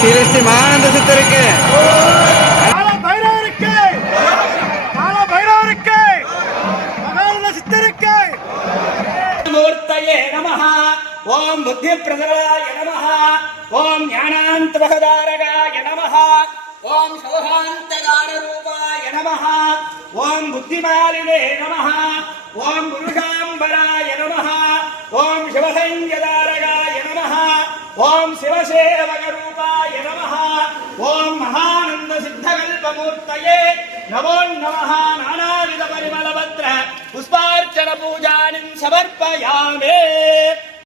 ஸ்ரீ மகானந்த சித்தருக்கு மூர்த்தயே நமஹ. ஓம் புத்தி பிரதராய நமஹ. ஓம் ஞானாந்தரகாய நமஹ. ஓம் சௌகாந்தகார ரூபாய நமஹ. ஓம் புத்திமாலினே நமஹ. ஓம் புருஷாம்பராய நமஹ. ஓம் சிவசஞ்சதாரகாய நமஹ. ஓம் சிவசேவக ரூபாய நமஹ. ஓம் மகானந்த சித்தகல்பமூர்த்தயே நமோ நமஹ. நானாவித பரிமளபத்ர புஷ்பார்ச்சன பூஜானிம் சமர்ப்பயாமே.